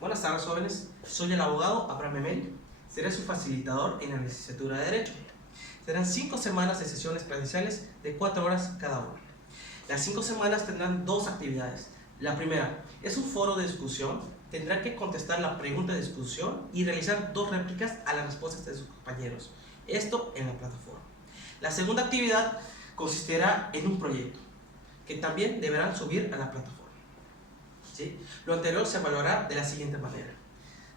Buenas tardes, jóvenes. Soy el abogado Abraham Memel. Seré su facilitador en la licenciatura de Derecho. Serán 5 semanas de sesiones presenciales de 4 horas cada una. Las 5 semanas tendrán 2 actividades. La primera es un foro de discusión. Tendrán que contestar la pregunta de discusión y realizar 2 réplicas a las respuestas de sus compañeros. Esto en la plataforma. La segunda actividad consistirá en un proyecto que también deberán subir a la plataforma. ¿Sí? Lo anterior se evaluará de la siguiente manera: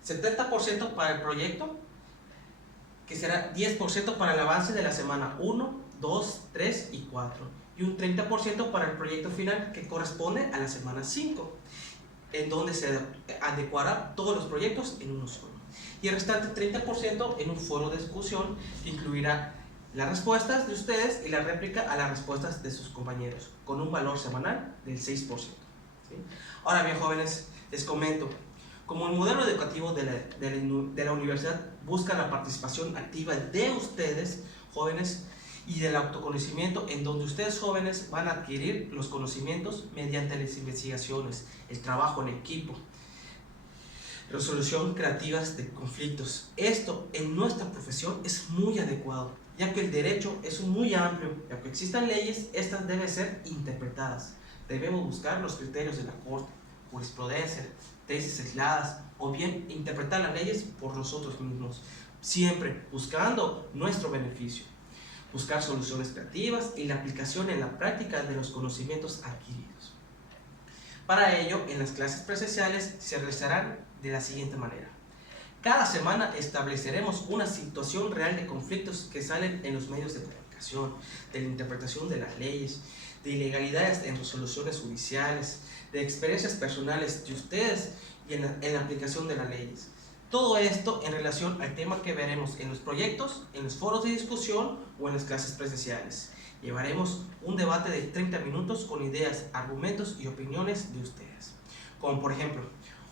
70% para el proyecto, que será 10% para el avance de la semana 1, 2, 3 y 4, y un 30% para el proyecto final, que corresponde a la semana 5, en donde se adecuará todos los proyectos en uno solo, y el restante 30% en un foro de discusión que incluirá las respuestas de ustedes y la réplica a las respuestas de sus compañeros, con un valor semanal del 6%. ¿Sí? Ahora bien, jóvenes, les comento, como el modelo educativo de la universidad busca la participación activa de ustedes, jóvenes, y del autoconocimiento, en donde ustedes, jóvenes, van a adquirir los conocimientos mediante las investigaciones, el trabajo en equipo, resolución creativas de conflictos. Esto en nuestra profesión es muy adecuado, ya que el derecho es muy amplio, y aunque existan leyes, estas deben ser interpretadas. Debemos buscar los criterios de la Corte, jurisprudencia, tesis aisladas, o bien interpretar las leyes por nosotros mismos, siempre buscando nuestro beneficio. Buscar soluciones creativas y la aplicación en la práctica de los conocimientos adquiridos. Para ello, en las clases presenciales se realizarán de la siguiente manera. Cada semana estableceremos una situación real de conflictos que salen en los medios de comunicación, de la interpretación de las leyes, de ilegalidades en resoluciones judiciales, de experiencias personales de ustedes y en la aplicación de las leyes. Todo esto en relación al tema que veremos en los proyectos, en los foros de discusión o en las clases presenciales. Llevaremos un debate de 30 minutos con ideas, argumentos y opiniones de ustedes. Como por ejemplo,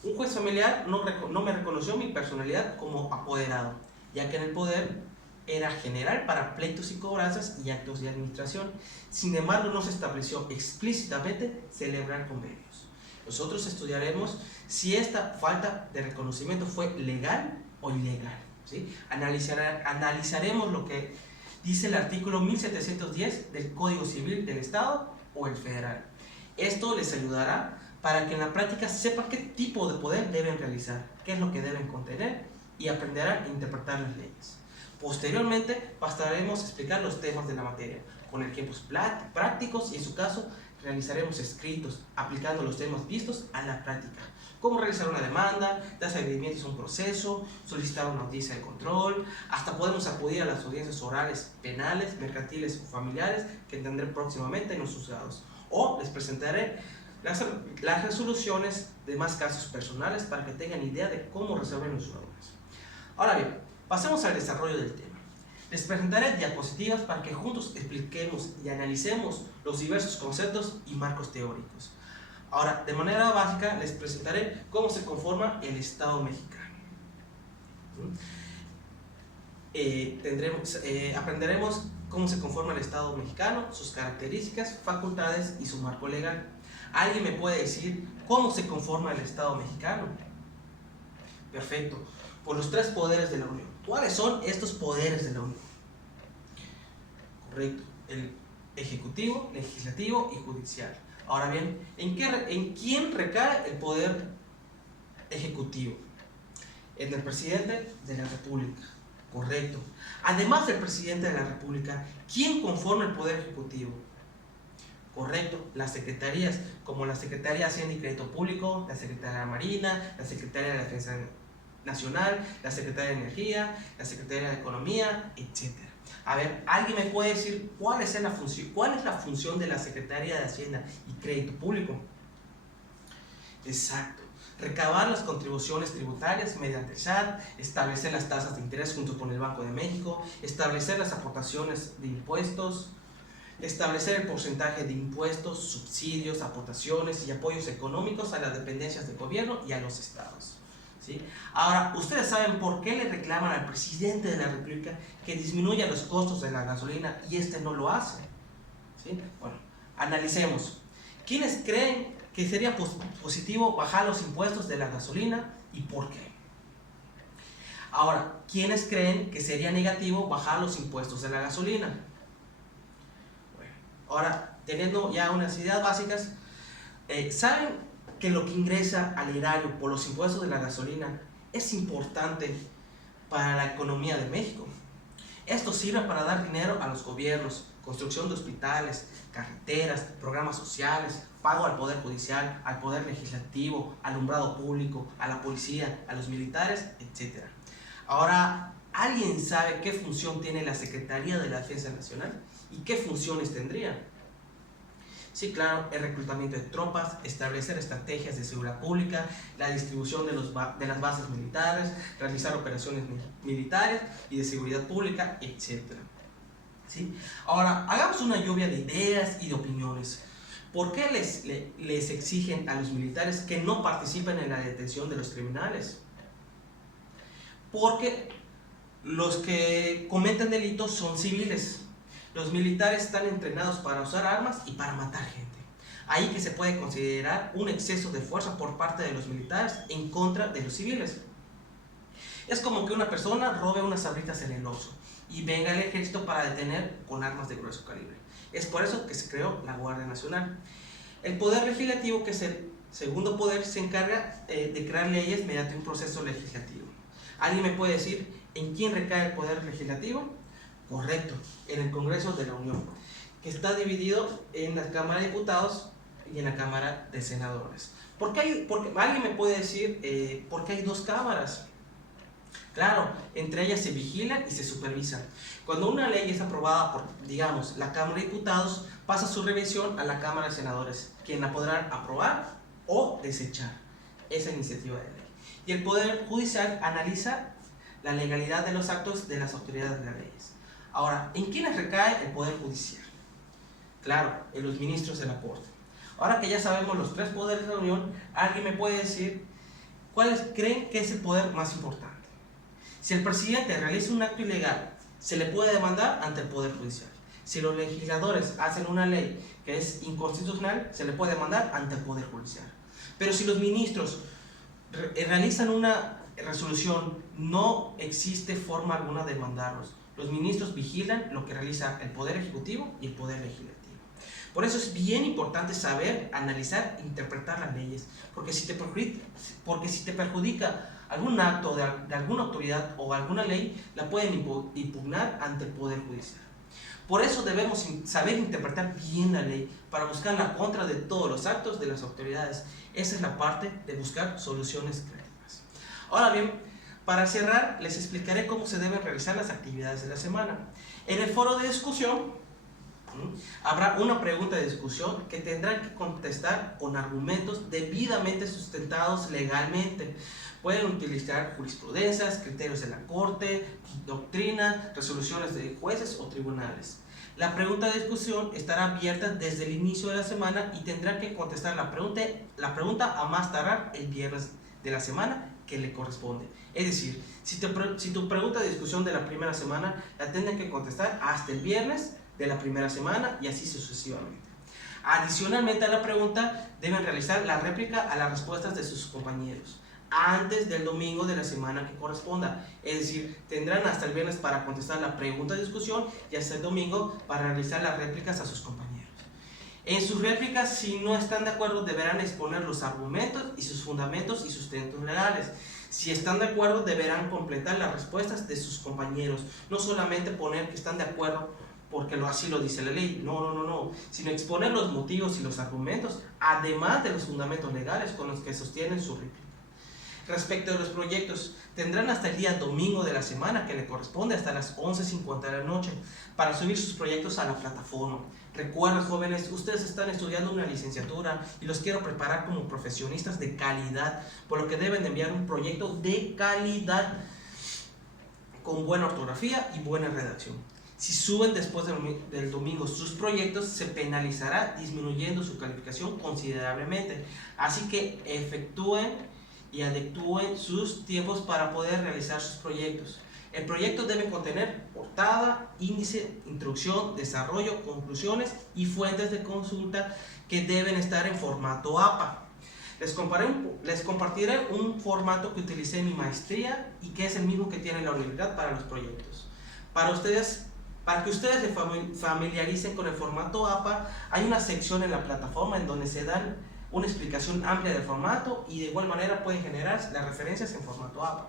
un juez familiar no me reconoció mi personalidad como apoderado, ya que en el poder era general para pleitos y cobranzas y actos de administración. Sin embargo, no se estableció explícitamente celebrar convenios. Nosotros estudiaremos si esta falta de reconocimiento fue legal o ilegal. ¿Sí? Analizaremos lo que dice el artículo 1710 del Código Civil del Estado o el federal. Esto les ayudará para que en la práctica sepan qué tipo de poder deben realizar, qué es lo que deben contener, y aprenderán a interpretar las leyes. Posteriormente pasaremos a explicar los temas de la materia, con ejemplos prácticos, y en su caso realizaremos escritos aplicando los temas vistos a la práctica. Cómo realizar una demanda, dar seguimiento a un proceso, solicitar una audiencia de control, hasta podemos acudir a las audiencias orales, penales, mercantiles o familiares que tendré próximamente en los juzgados. O les presentaré las resoluciones de más casos personales para que tengan idea de cómo resolver los problemas. Ahora bien, pasemos al desarrollo del tema. Les presentaré diapositivas para que juntos expliquemos y analicemos los diversos conceptos y marcos teóricos. Ahora, de manera básica, les presentaré cómo se conforma el Estado mexicano. Aprenderemos cómo se conforma el Estado mexicano, sus características, facultades y su marco legal. ¿Alguien me puede decir cómo se conforma el Estado mexicano? Perfecto. Por los 3 poderes de la Unión. ¿Cuáles son estos poderes de la Unión? Correcto. El ejecutivo, legislativo y judicial. Ahora bien, ¿en quién recae el poder ejecutivo? En el presidente de la República. Correcto. Además del presidente de la República, ¿quién conforma el poder ejecutivo? Correcto. Las secretarías, como la Secretaría de Hacienda y Crédito Público, la Secretaría de la Marina, la Secretaría de la Defensa Nacional, la Secretaría de Energía, la Secretaría de Economía, etc. A ver, ¿alguien me puede decir cuál es la función de la Secretaría de Hacienda y Crédito Público? Exacto. Recabar las contribuciones tributarias mediante el SAT, establecer las tasas de interés junto con el Banco de México, establecer las aportaciones de impuestos, establecer el porcentaje de impuestos, subsidios, aportaciones y apoyos económicos a las dependencias del gobierno y a los estados. ¿Sí? Ahora, ustedes saben por qué le reclaman al presidente de la República que disminuya los costos de la gasolina y este no lo hace. ¿Sí? Bueno, analicemos. ¿Quiénes creen que sería positivo bajar los impuestos de la gasolina y por qué. Ahora, ¿quiénes creen que sería negativo bajar los impuestos de la gasolina? Bueno, ahora, teniendo ya unas ideas básicas, ¿saben que lo que ingresa al erario por los impuestos de la gasolina es importante para la economía de México? Esto sirve para dar dinero a los gobiernos, construcción de hospitales, carreteras, programas sociales, pago al Poder Judicial, al Poder Legislativo, alumbrado público, a la policía, a los militares, etc. Ahora, ¿alguien sabe qué función tiene la Secretaría de la Defensa Nacional y qué funciones tendría? Sí, claro, el reclutamiento de tropas, establecer estrategias de seguridad pública, la distribución de las bases militares, realizar operaciones militares y de seguridad pública, etc. ¿Sí? Ahora, hagamos una lluvia de ideas y de opiniones. ¿Por qué les exigen a los militares que no participen en la detención de los criminales? Porque los que cometen delitos son civiles. Los militares están entrenados para usar armas y para matar gente. Ahí que se puede considerar un exceso de fuerza por parte de los militares en contra de los civiles. Es como que una persona robe unas sabritas en el Oxxo y venga el ejército para detener con armas de grueso calibre. Es por eso que se creó la Guardia Nacional. El Poder Legislativo, que es el segundo poder, se encarga de crear leyes mediante un proceso legislativo. ¿Alguien me puede decir en quién recae el Poder Legislativo? Correcto, en el Congreso de la Unión, que está dividido en la Cámara de Diputados y en la Cámara de Senadores. ¿Alguien me puede decir por qué hay dos cámaras? Claro, entre ellas se vigilan y se supervisan. Cuando una ley es aprobada por, digamos, la Cámara de Diputados, pasa su revisión a la Cámara de Senadores, quien la podrán aprobar o desechar esa iniciativa de ley. Y el Poder Judicial analiza la legalidad de los actos de las autoridades de las leyes. Ahora, ¿en quiénes recae el Poder Judicial? Claro, en los ministros de la Corte. Ahora que ya sabemos los tres poderes de la Unión, ¿alguien me puede decir cuáles creen que es el poder más importante? Si el presidente realiza un acto ilegal, se le puede demandar ante el Poder Judicial. Si los legisladores hacen una ley que es inconstitucional, se le puede demandar ante el Poder Judicial. Pero si los ministros realizan una resolución, no existe forma alguna de demandarlos. Los ministros vigilan lo que realiza el Poder Ejecutivo y el Poder Legislativo. Por eso es bien importante saber, analizar e interpretar las leyes, porque si te perjudica algún acto de alguna autoridad o alguna ley, la pueden impugnar ante el Poder Judicial. Por eso debemos saber interpretar bien la ley para buscar la contra de todos los actos de las autoridades. Esa es la parte de buscar soluciones creativas. Ahora bien, para cerrar, les explicaré cómo se deben realizar las actividades de la semana. En el foro de discusión, habrá una pregunta de discusión que tendrán que contestar con argumentos debidamente sustentados legalmente. Pueden utilizar jurisprudencias, criterios de la Corte, doctrina, resoluciones de jueces o tribunales. La pregunta de discusión estará abierta desde el inicio de la semana y tendrán que contestar la pregunta a más tardar el viernes de la semana que le corresponde. Es decir, si tu pregunta de discusión de la primera semana la tienen que contestar hasta el viernes de la primera semana y así sucesivamente. Adicionalmente a la pregunta, deben realizar la réplica a las respuestas de sus compañeros antes del domingo de la semana que corresponda. Es decir, tendrán hasta el viernes para contestar la pregunta de discusión y hasta el domingo para realizar las réplicas a sus compañeros. En sus réplicas, si no están de acuerdo, deberán exponer los argumentos y sus fundamentos y sustentos legales. Si están de acuerdo, deberán completar las respuestas de sus compañeros. No solamente poner que están de acuerdo porque así lo dice la ley, no, sino exponer los motivos y los argumentos, además de los fundamentos legales con los que sostienen su réplica. Respecto a los proyectos, tendrán hasta el día domingo de la semana, que le corresponde hasta las 11:50 de la noche, para subir sus proyectos a la plataforma. Recuerden, jóvenes, ustedes están estudiando una licenciatura y los quiero preparar como profesionistas de calidad, por lo que deben enviar un proyecto de calidad con buena ortografía y buena redacción. Si suben después del domingo sus proyectos, se penalizará disminuyendo su calificación considerablemente. Así que efectúen y adecúen sus tiempos para poder realizar sus proyectos. El proyecto debe contener portada, índice, introducción, desarrollo, conclusiones y fuentes de consulta que deben estar en formato APA. Les compartiré un formato que utilicé en mi maestría y que es el mismo que tiene la universidad para los proyectos. Para que ustedes se familiaricen con el formato APA, hay una sección en la plataforma en donde se dan una explicación amplia del formato y de igual manera pueden generar las referencias en formato APA.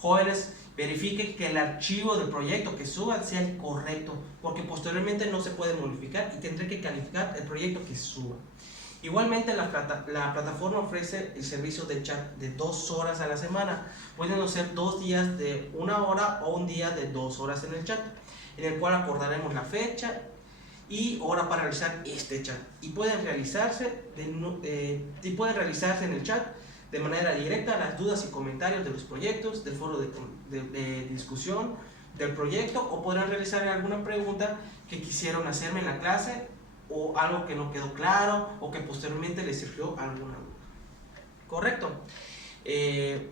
Jóvenes, verifiquen que el archivo del proyecto que suban sea el correcto, porque posteriormente no se puede modificar y tendré que calificar el proyecto que suba. Igualmente la plataforma ofrece el servicio de chat de 2 horas a la semana. Pueden ser 2 días de 1 hora o un día de 2 horas en el chat, en el cual acordaremos la fecha y hora para realizar este chat. Y pueden realizarse en el chat de manera directa las dudas y comentarios de los proyectos, del foro de discusión del proyecto, o podrán realizar alguna pregunta que quisieron hacerme en la clase o algo que no quedó claro o que posteriormente les surgió alguna duda. ¿Correcto? De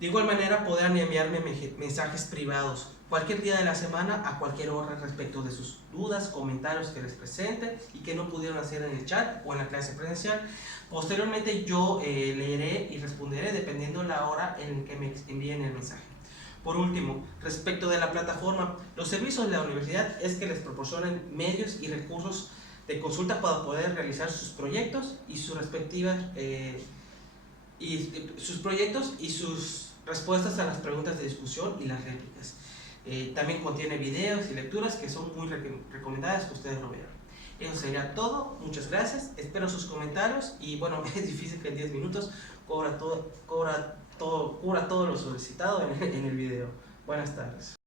igual manera podrán enviarme mensajes privados cualquier día de la semana a cualquier hora respecto de sus dudas, comentarios que les presente y que no pudieron hacer en el chat o en la clase presencial. Posteriormente yo leeré y responderé dependiendo la hora en que me envíen el mensaje. Por último, respecto de la plataforma, los servicios de la universidad es que les proporcionan medios y recursos de consulta para poder realizar sus proyectos y sus respectivas sus respuestas a las preguntas de discusión y las réplicas. También contiene videos y lecturas que son muy recomendadas que ustedes lo vean. Eso sería todo, muchas gracias, espero sus comentarios y bueno, es difícil que en 10 minutos cubra todo lo solicitado en el video. Buenas tardes.